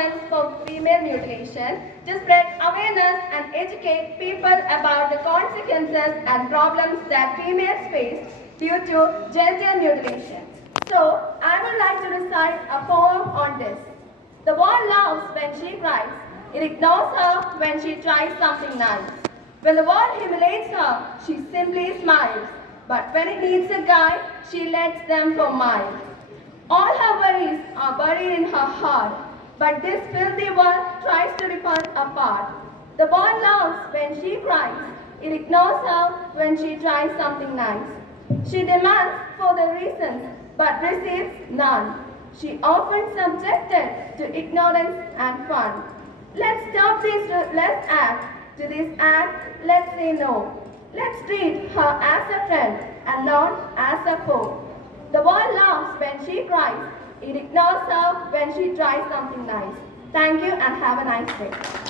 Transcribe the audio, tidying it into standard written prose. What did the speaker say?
movements for female mutilation to spread awareness and educate people about the consequences and problems that females face due to genital mutilation. So, I would like to recite a poem on this. The world laughs when she cries. It ignores her when she tries something nice. When the world humiliates her, she simply smiles. But when it needs a guide, she lets them for miles. All her worries are buried in her heart, but this filthy world tries to rip her apart. The world laughs when she cries. It ignores her when she tries something nice. She demands for the reasons, but receives none. She often subjected to ignorance and fun. Let's stop this ruthless act. To this act, let's say no. Let's treat her as a friend and not as a foe. The world laughs when she cries. It ignores her when she tries something nice. Thank you and have a nice day.